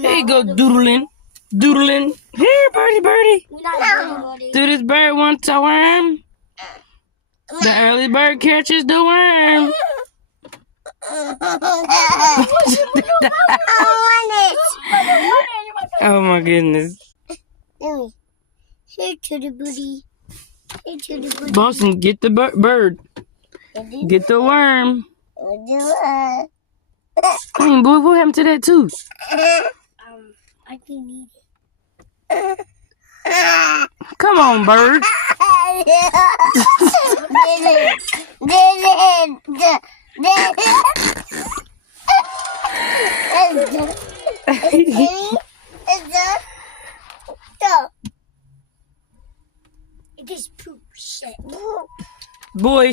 Here you go, doodling. Doodling. Here, birdie. Do this bird want to worm? The early bird catches the worm. Oh my goodness. Here to the booty. Here to the booty. Boston, get the bird. Get the worm. Boy, what happened to that tooth? I can eat it. Come on, bird. It is poop shit. Boy,